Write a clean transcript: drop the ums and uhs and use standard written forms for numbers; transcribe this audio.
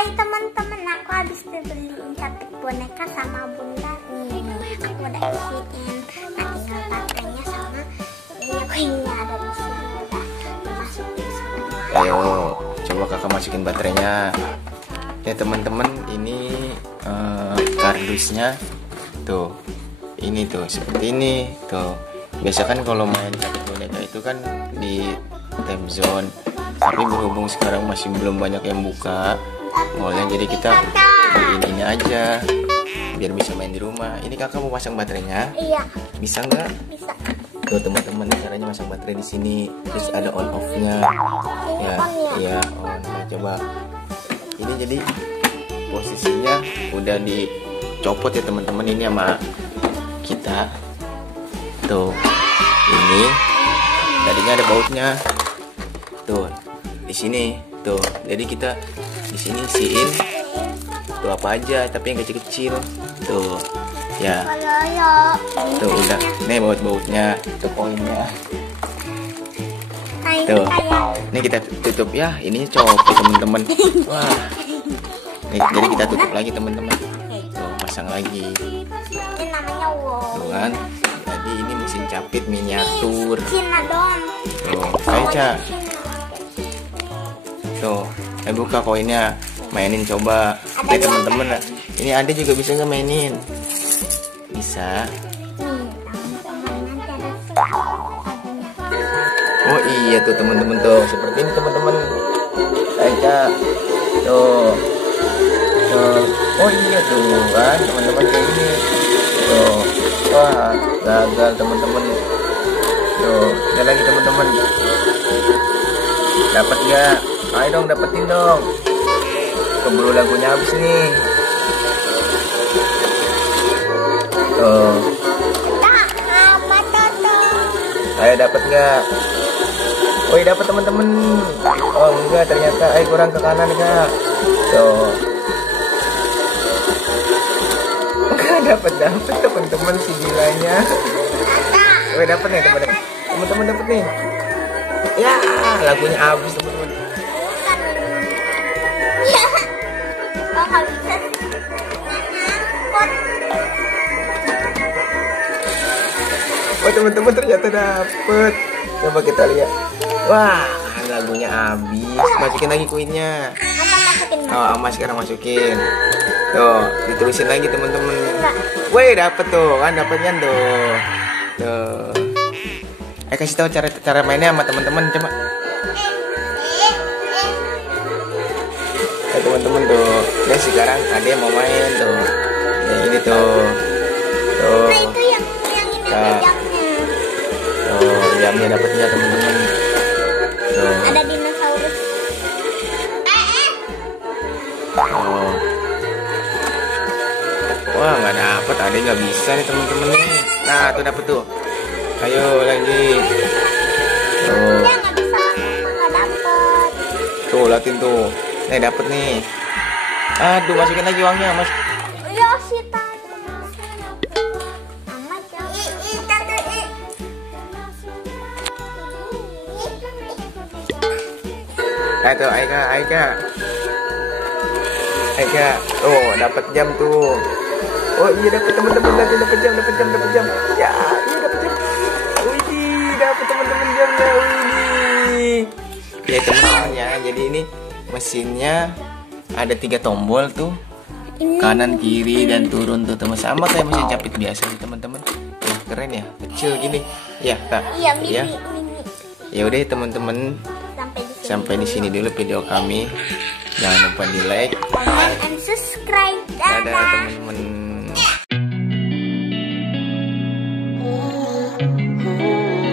Hai teman-teman, aku habis beliin satu boneka sama bunda nih. Aku udah isiin, nah tinggal baterainya sama ini ada di sini udah dimasukin semua. Ayo, coba kakak masukin baterainya. Ya teman-teman, ini kardusnya tuh. Ini tuh seperti ini tuh. Biasa kan kalau main sakit boneka itu kan di time zone. Tapi berhubung sekarang masih belum banyak yang buka mallnya, jadi kita beliin ini aja biar bisa main di rumah. Ini kakak mau pasang baterainya? Iya. Bisa nggak? Bisa. Tuh teman-teman, caranya masang baterai di sini. Terus ada on off-nya. Ya, iya on. Nah, coba. Ini jadi posisinya udah dicopot ya teman-teman, ini sama kita. Tuh. Ini tadinya ada bautnya. Tuh. Di sini. Tuh. Jadi kita di sini isiin tuh apa aja, tapi yang kecil-kecil. Tuh. Ya. Tuh udah. Nih baut-bautnya, tuh koinnya. Tuh. Ini kita tutup ya. Ininya copot teman-teman. Wah. Nih, jadi kita tutup lagi teman-teman. Tuh, pasang lagi. Ini namanya wow. Tuh kan. Jadi ini mesin capit miniatur. Cina dong. Tuh, ayo Ca. Tuh, ayo buka koinnya. Mainin coba. Nih teman-teman. Ini ada juga bisa nggak mainin? Bisa. Oh iya tuh teman-teman tuh, seperti ini teman-teman. Aja tuh. Tuh. Oh iya tuh kan teman-teman kayak gini. Tuh. Wah, gagal teman-teman. Tuh, ada lagi teman-teman. Dapat nggak? Ayo dong, dapetin dong. Keburu lagunya habis nih. Tuh. Ayo dapat nggak? Oh iya dapat teman-teman. Oh enggak ternyata. Ayo kurang ke kanan kak. Tuh. Enggak dapat teman-teman si gilanya. Oh dapat nih teman-teman. Teman-teman dapat nih. Ya lagunya habis teman-teman. Oh teman-teman ternyata dapet. Coba kita lihat. Wah lagunya habis. Masukin lagi kuenya. Oh Ama sekarang masukin. Tuh ditulisin lagi teman-teman. Wih dapet tuh kan, dapetnya tuh. Tuh. Kasih tahu cara mainnya sama teman-teman coba. Teman-teman tuh. Dan sekarang ada yang mau main tuh. Yang ini tuh. Tuh. Nah itu yang ini ada jamnya. Tuh jamnya dapetnya teman-teman. Tuh. Ada dinosaurus. Oh. Wah nggak dapet, ada nggak bisa nih teman-teman nih. Nah tuh dapet tuh. Ayo lagi. Tuh. Ya nggak bisa, nggak dapet. Tuh liatin tuh. Nih dapet nih. Aduh masukin lagi uangnya mas. Ya sih tahu. Tuh Aika. Oh dapat jam tuh. Oh iya dapat teman-teman, dapat jam. Ya iya dapat jam. Wih dapat teman-teman jamnya. Wih. Ya teman-teman ya. Jadi ini mesinnya ada 3 tombol tuh. Kanan, kiri dan turun tuh teman, sama kayak mesin capit biasa nih teman-teman. Ya keren ya, kecil gini. Ya kak. Iya ya. mini. Ya udah teman-teman. Sampai di sini dulu video kami. Jangan lupa di like, comment, and subscribe. dadah teman-teman.